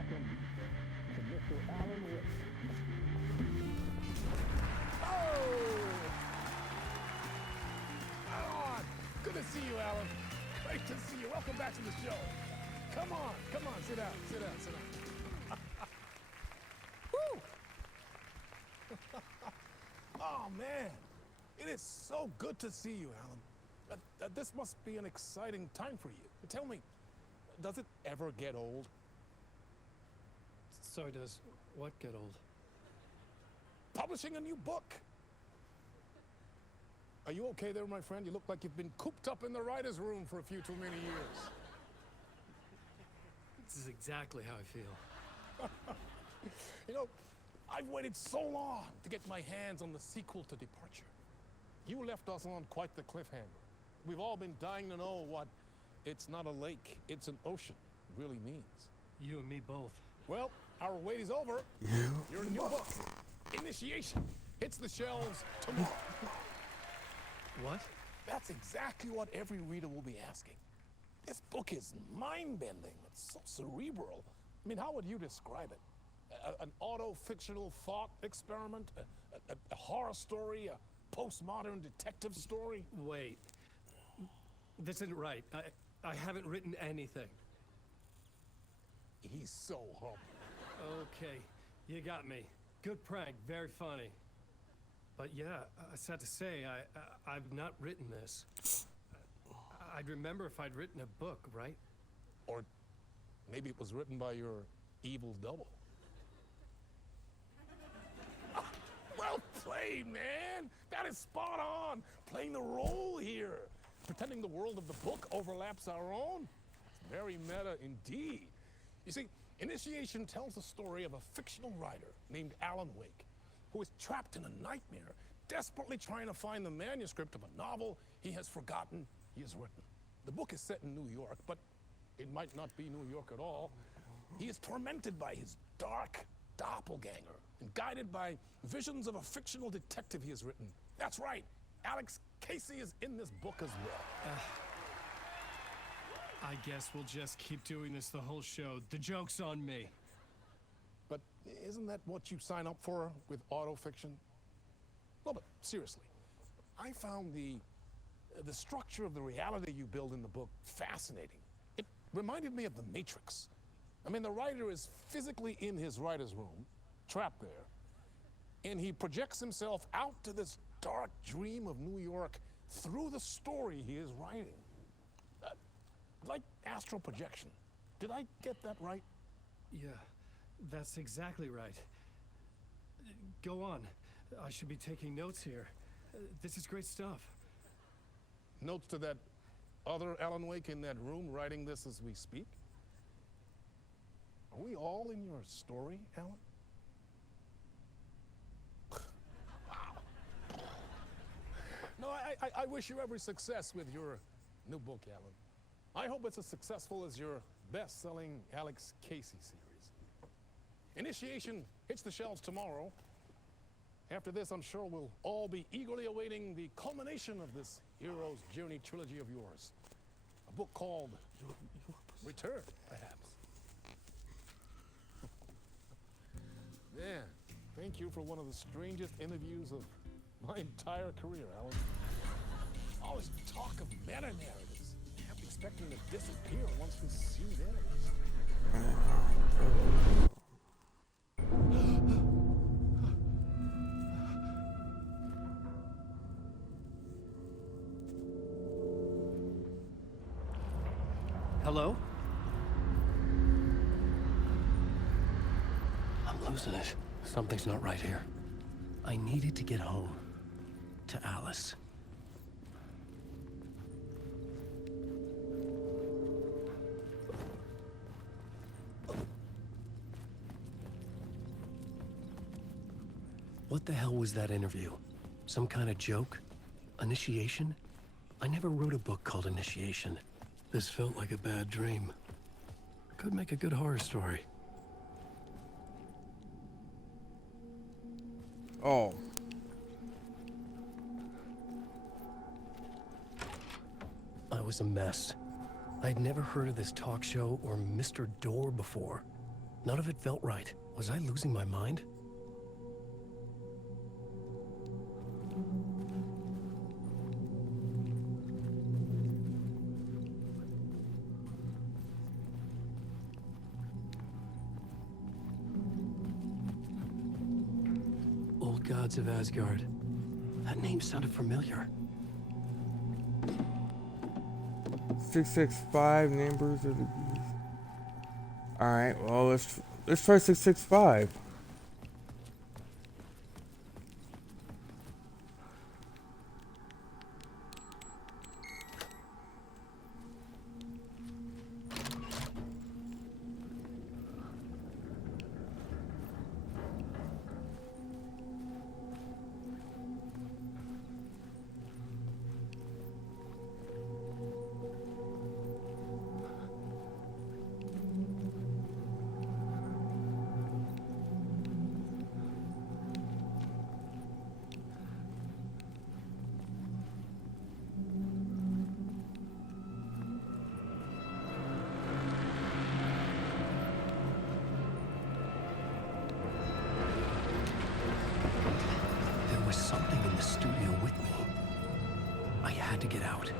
welcome to Mr. Alan Wake. Oh! Good to see you, Alan. Great to see you. Welcome back to the show. Come on, sit down. Woo! Oh, man. It is so good to see you, Alan. This must be an exciting time for you. Tell me, does it ever get old? So does what get old? Publishing a new book. Are you okay there, my friend? You look like you've been cooped up in the writer's room for a few too many years. This is exactly how I feel. You know, I've waited so long to get my hands on the sequel to Departure. You left us on quite the cliffhanger. We've all been dying to know what "it's not a lake, it's an ocean" really means. You and me both. Well, our wait is over. Your new book, Initiation, hits the shelves tomorrow. What? That's exactly what every reader will be asking. This book is mind-bending. It's so cerebral. I mean, how would you describe it? An auto-fictional thought experiment? A horror story? A postmodern detective story? Wait. This isn't right. I haven't written anything. He's so humble. Okay, you got me. Good prank, very funny. But yeah, sad to say, I've not written this. I'd remember if I'd written a book, right? Or maybe it was written by your evil double. Well played, man! That is spot on! Playing the role here. Pretending the world of the book overlaps our own. It's very meta indeed. You see, Initiation tells the story of a fictional writer named Alan Wake, who is trapped in a nightmare, desperately trying to find the manuscript of a novel he has forgotten he has written. The book is set in New York, but it might not be New York at all. He is tormented by his dark doppelganger and guided by visions of a fictional detective he has written. That's right, Alex Casey is in this book as well. I guess we'll just keep doing this the whole show. The joke's on me. But isn't that what you sign up for with autofiction? No, but seriously, I found the structure of the reality you build in the book fascinating. It reminded me of The Matrix. I mean, the writer is physically in his writer's room, trapped there, and he projects himself out to this dark dream of New York through the story he is writing. Like astral projection. Did I get that right? Yeah, that's exactly right. Go on. I should be taking notes here. This is great stuff. Notes to that other Alan Wake in that room writing this as we speak? Are we all in your story, Alan? Wow. No, I wish you every success with your new book, Alan. I hope it's as successful as your best-selling Alex Casey series. Initiation hits the shelves tomorrow. After this, I'm sure we'll all be eagerly awaiting the culmination of this hero's journey trilogy of yours. A book called Return, perhaps. Man, thank you for one of the strangest interviews of my entire career, Alan. Always talk of meta-narratives. Expecting to disappear once the scene ends. Hello? I'm losing it. Something's not right here. I needed to get home. To Alice. What the hell was that interview? Some kind of joke? Initiation? I never wrote a book called Initiation. This felt like a bad dream. Could make a good horror story. Oh. I was a mess. I'd never heard of this talk show or Mr. Door before. None of it felt right. Was I losing my mind? Old gods of Asgard. That name sounded familiar. 665 neighbors of the beast. Alright, well let's try 665. There was something in the studio with me. I had to get out.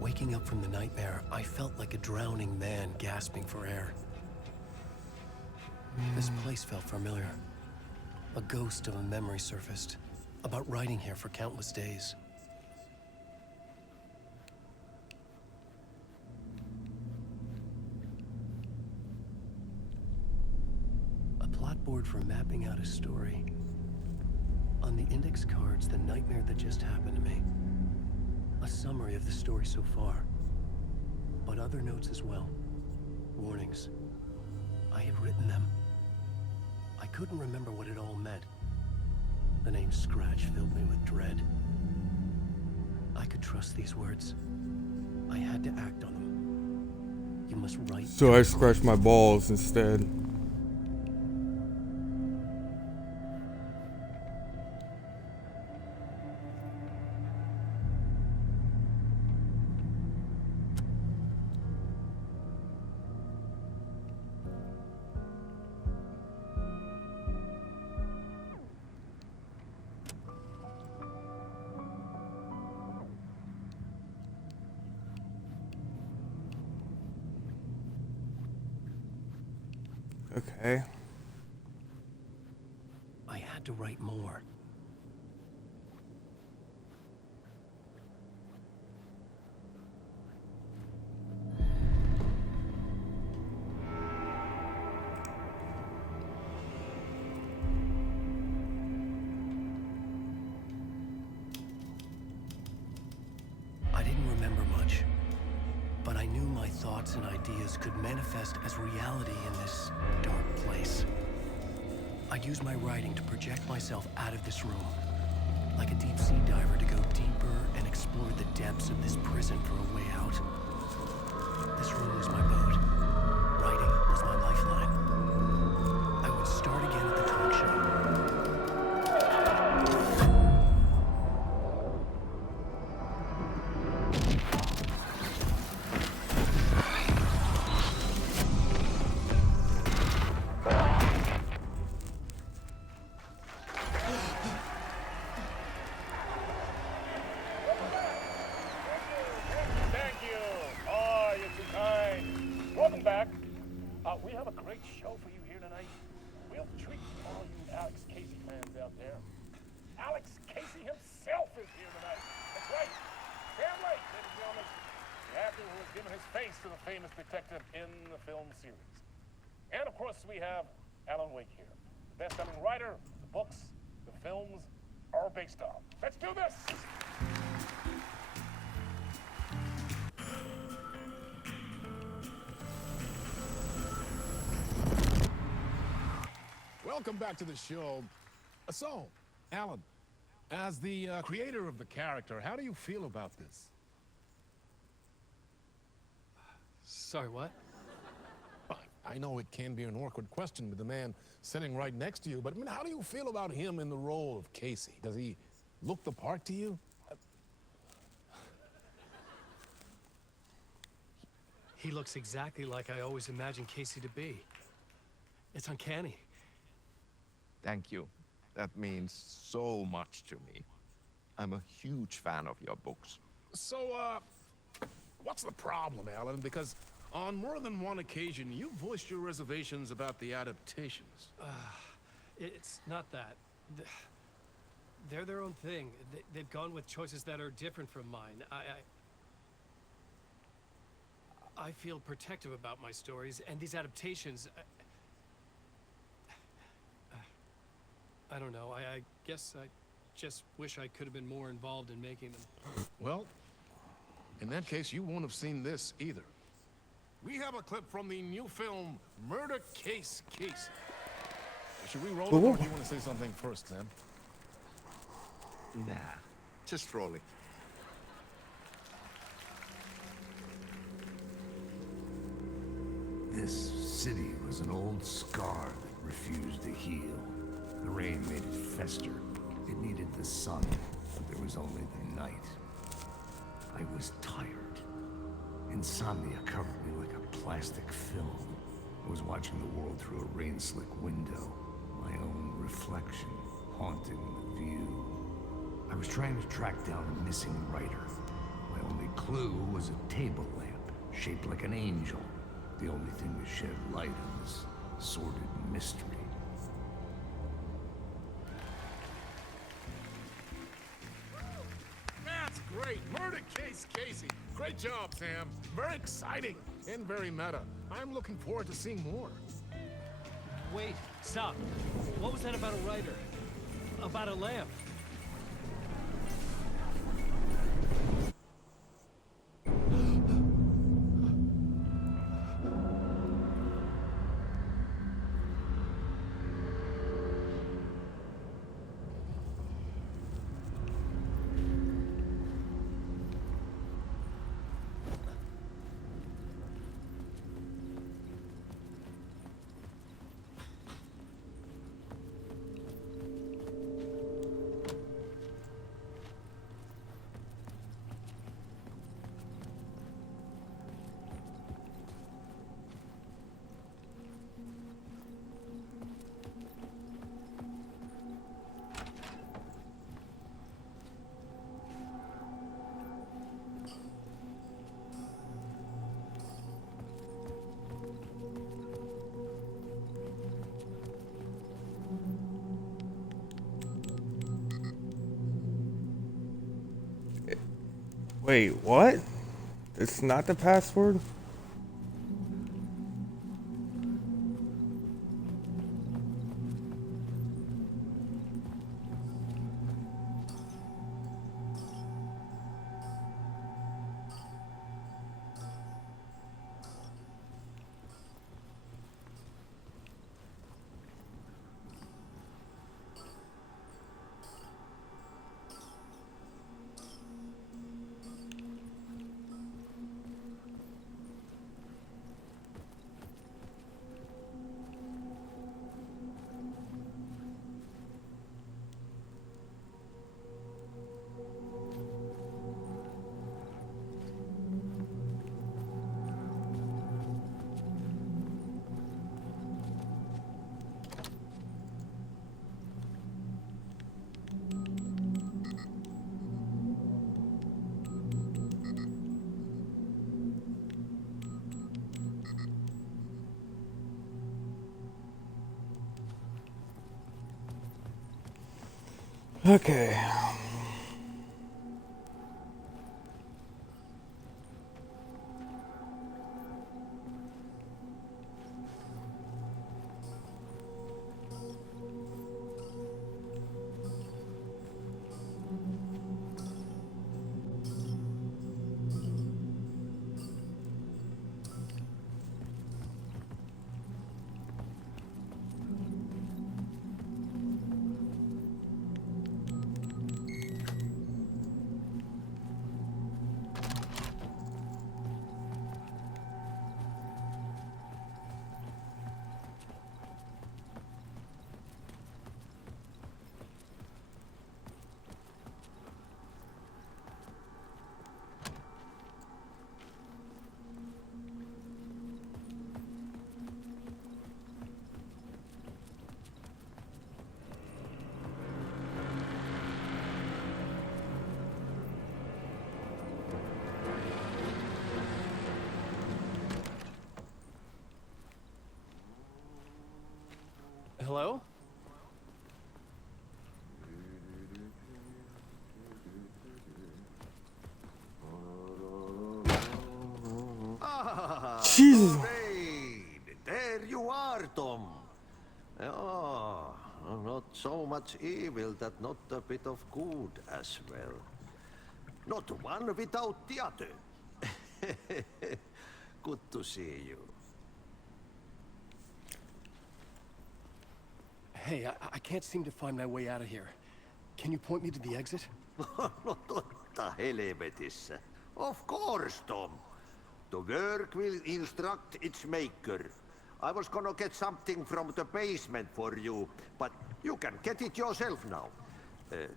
Waking up from the nightmare, I felt like a drowning man gasping for air. This place felt familiar. A ghost of a memory surfaced, about riding here for countless days. A plot board for mapping out a story. On the index cards, the nightmare that just happened to me. A summary of the story so far, but other notes as well. Warnings. I had written them. I couldn't remember what it all meant. The name Scratch filled me with dread. I could trust these words. I had to act on them. You must write. So I scratched my balls instead. Okay. I had to write more. I didn't remember much, but I knew my thoughts and ideas could manifest as reality in this dark place. I'd use my writing to project myself out of this room, like a deep sea diver to go deeper and explore the depths of this prison for a way out. This room was my boat. Writing was my lifeline. I would start again at the talk show. We have a great show for you here tonight. We'll treat all you Alex Casey fans out there. Alex Casey himself is here tonight. That's right. Sam Lake, ladies and gentlemen. The actor who has given his face to the famous detective in the film series. And of course, we have Alan Wake here. The best-selling writer, the books, the films are based on. Let's do this! welcome back to the show. So, Alan, as the creator of the character, how do you feel about this? Sorry, what? I know it can be an awkward question with the man sitting right next to you, but I mean, how do you feel about him in the role of Casey? Does he look the part to you? He looks exactly like I always imagined Casey to be. It's uncanny. Thank you. That means so much to me. I'm a huge fan of your books. So, what's the problem, Alan? Because on more than one occasion, you voiced your reservations about the adaptations. It's not that. They're their own thing. They've gone with choices that are different from mine. I feel protective about my stories, and these adaptations... I don't know. I guess I just wish I could have been more involved in making them. Well, in that case, you won't have seen this either. We have a clip from the new film, Murder Case Casey. Should we roll it, or do you want to say something first, Sam? Nah, just rolling. This city was an old scar that refused to heal. The rain made it fester. It needed the sun, but there was only the night. I was tired. Insomnia covered me like a plastic film. I was watching the world through a rain-slick window. My own reflection haunting the view. I was trying to track down a missing writer. My only clue was a table lamp, shaped like an angel. The only thing to shed light on this sordid mystery. That's great! Murder Case Casey! Great job, Sam. Very exciting and very meta. I'm looking forward to seeing more. Wait, stop. What was that about a writer? About a lamp? Wait, what? It's not the password? Okay. Hello? Jesus. Wade, there you are, Tom. Oh, not so much evil that not a bit of good as well. Not one without the other. Good to see you. Hey, I can't seem to find my way out of here. Can you point me to the exit? Totta helvetissä. Of course, Tom. The work will instruct its maker. I was gonna get something from the basement for you, but you can get it yourself now.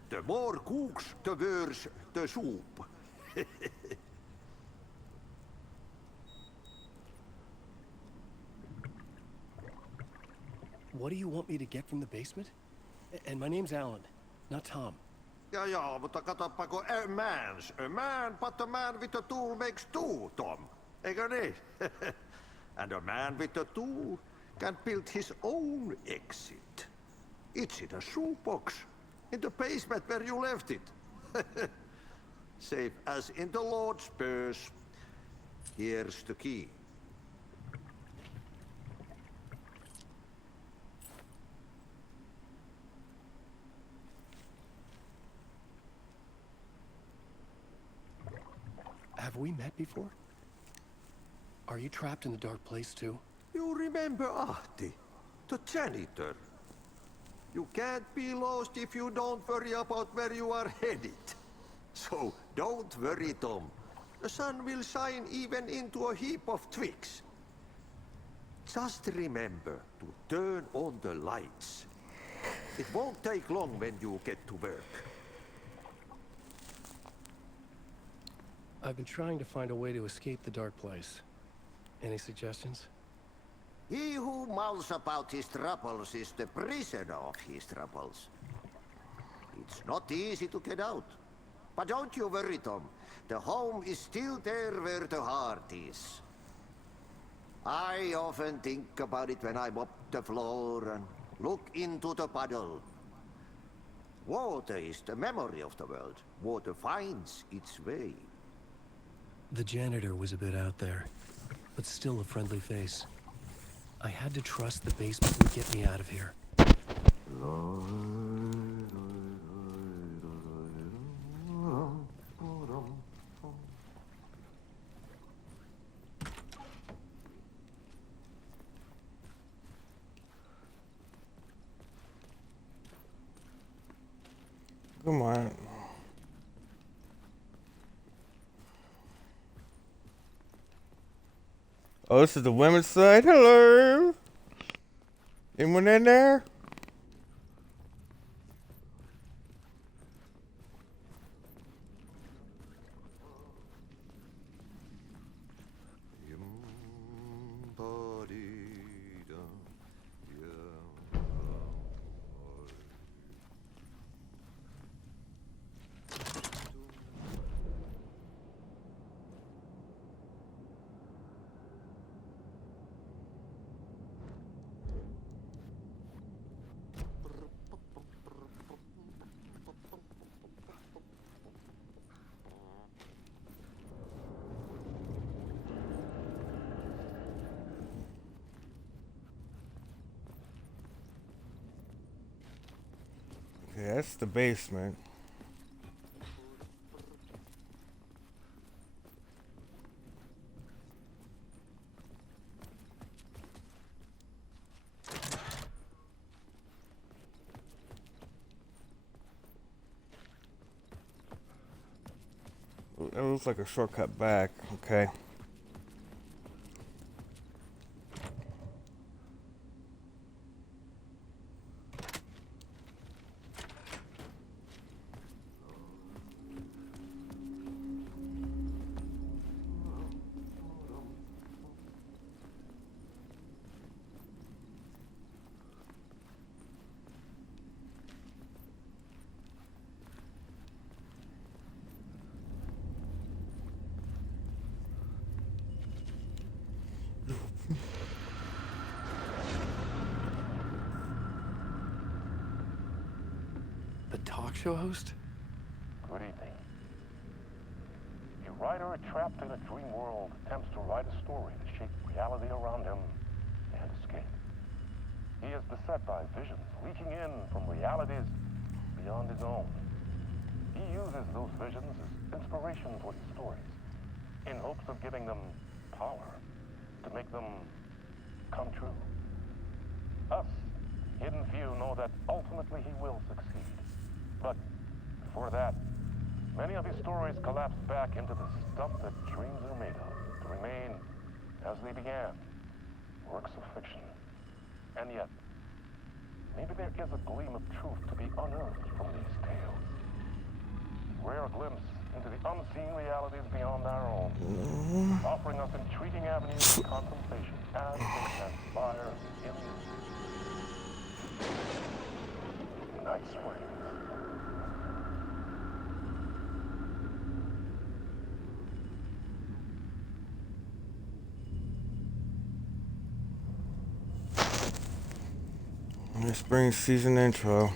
The more cooks, the worse the soup. What do you want me to get from the basement? And my name's Alan, not Tom. Ja, mutta katoppa kun a man, but a man with a tool makes two, Tom. Eikö niin? And a man with a tool can build his own exit. It's in a shoebox, in the basement where you left it. Safe as in the Lord's purse. Here's the key. Have we met before? Are you trapped in the dark place too? You remember Ahti, the janitor. You can't be lost if you don't worry about where you are headed. So don't worry, Tom. The sun will shine even into a heap of twigs. Just remember to turn on the lights. It won't take long when you get to work. I've been trying to find a way to escape the dark place. Any suggestions? He who mulls about his troubles is the prisoner of his troubles. It's not easy to get out. But don't you worry, Tom. The home is still there where the heart is. I often think about it when I mop the floor and look into the puddle. Water is the memory of the world. Water finds its way. The janitor was a bit out there, but still a friendly face. I had to trust the basement would get me out of here. Come on. Oh, this is the women's side. Hello. Anyone in there? Okay, that's the basement. Ooh, that looks like a shortcut back. Okay. show host. Good evening. A writer trapped in a dream world attempts to write a story to shape reality around him and escape. He is beset by visions leaking in from realities beyond his own. He uses those visions as inspiration for his stories, in hopes of giving them power, to make them come true. Us, hidden few, know that ultimately he will succeed. But before that, many of his stories collapse back into the stuff that dreams are made of, to remain as they began, works of fiction. And yet, maybe there is a gleam of truth to be unearthed from these tales. A rare glimpse into the unseen realities beyond our own, offering us intriguing avenues of contemplation as they transpire in Night Springs. Spring season intro.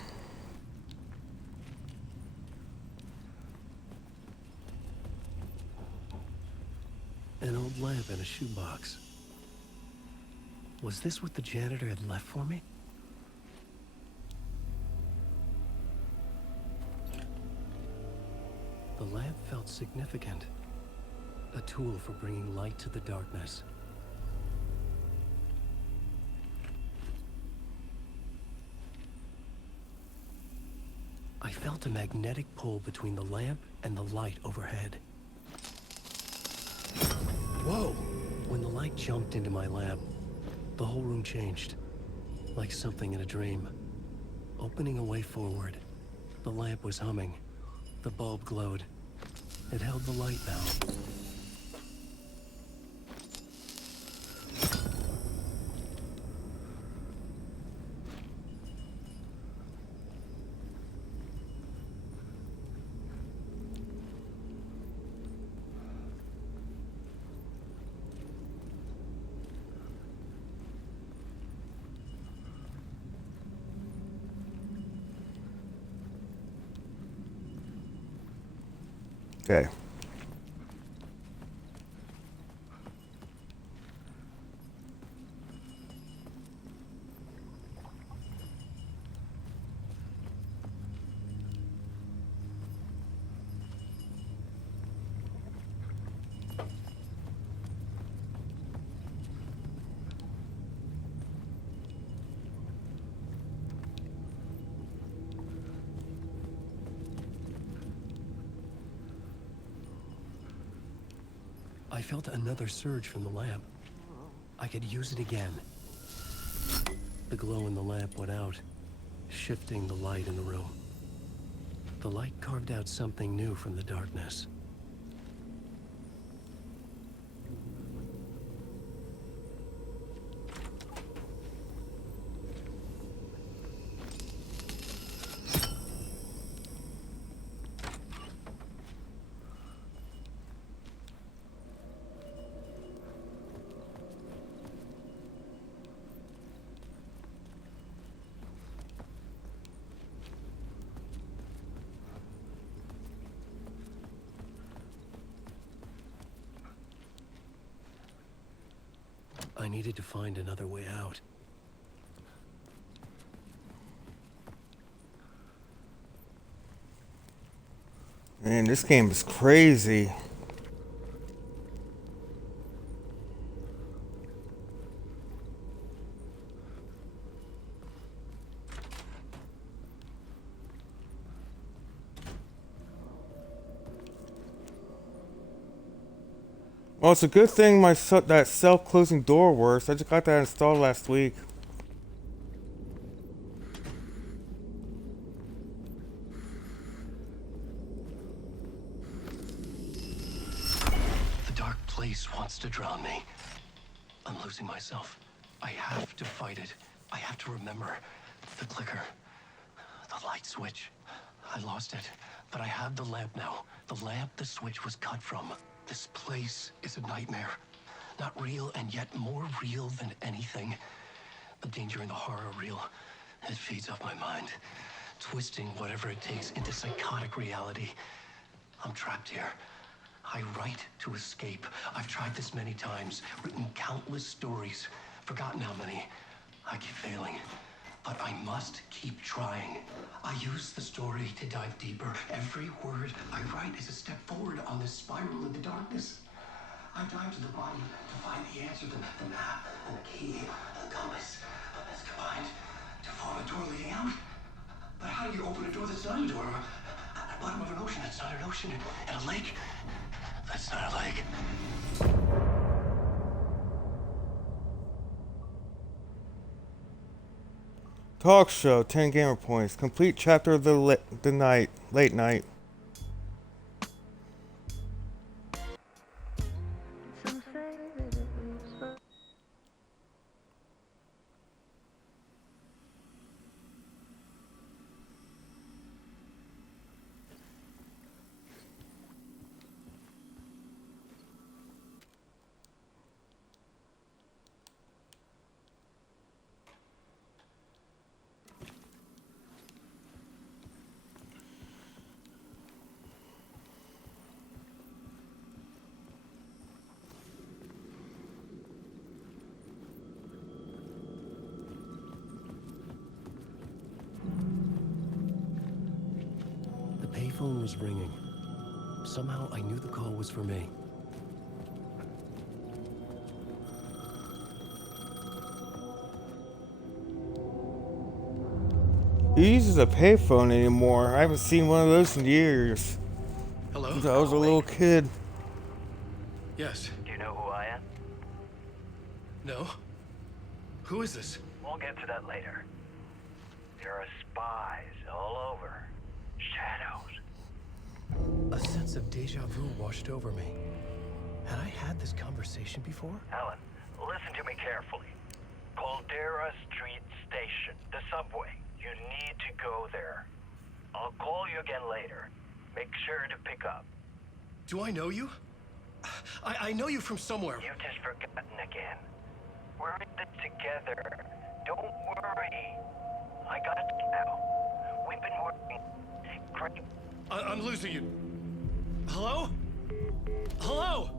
An old lamp in a shoebox. Was this what the janitor had left for me? The lamp felt significant. A tool for bringing light to the darkness. I felt a magnetic pull between the lamp and the light overhead. Whoa! When the light jumped into my lamp, the whole room changed, like something in a dream. Opening a way forward, the lamp was humming. The bulb glowed. It held the light now. Okay. I felt another surge from the lamp. I could use it again. The glow in the lamp went out, shifting the light in the room. The light carved out something new from the darkness. I needed to find another way out. Man, this game is crazy. Well, it's a good thing that self-closing door works. I just got that installed last week. The dark place wants to drown me. I'm losing myself. I have to fight it. I have to remember. The clicker. The light switch. I lost it. But I have the lamp now. The lamp the switch was cut from. This place is a nightmare. Not real, and yet more real than anything. The danger and the horror are real. It feeds off my mind. twisting whatever it takes into psychotic reality. I'm trapped here. I write to escape. I've tried this many times, written countless stories, forgotten how many. I keep failing, but I must keep trying. I use the story to dive deeper. Every word I write is a step forward on this spiral into darkness. I dive to the bottom to find the answer, the map, and the key, and the compass. That's combined to form a door leading out. But how do you open a door that's not a door? At the bottom of an ocean that's not an ocean, and a lake that's not a lake. Talk show, 10 gamer points. Complete chapter of the late night. The payphone was ringing. Somehow I knew the call was for me. Who uses a payphone anymore? I haven't seen one of those in years. Hello? Since I was a little kid. Yes. Do you know who I am? No? Who is this? We'll get to that later. There are spies all over. Shadows. A sense of deja vu washed over me. Had I had this conversation before? Alan, listen to me carefully. Caldera Street Station, the subway. You need to go there. I'll call you again later. Make sure to pick up. Do I know you? I know you from somewhere. You've just forgotten again. We're in this together. Don't worry. I got it now. We've been working great. I'm losing you. Hello? Hello?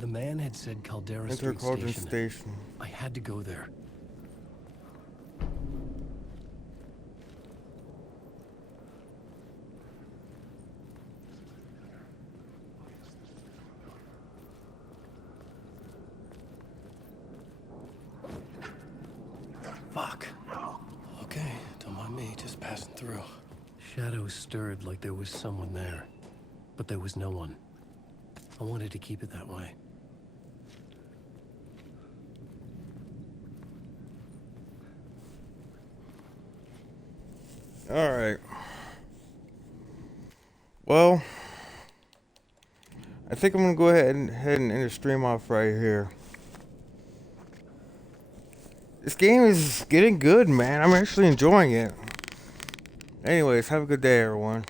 The man had said Caldera Enter Street Cauldron Station. Station. I had to go there. Fuck. Okay, don't mind me, just passing through. Shadows stirred like there was someone there, but there was no one. I wanted to keep it that way. Alright. Well, I think I'm gonna go ahead and end the stream off right here. This game is getting good, man. I'm actually enjoying it. Anyways, have a good day, everyone.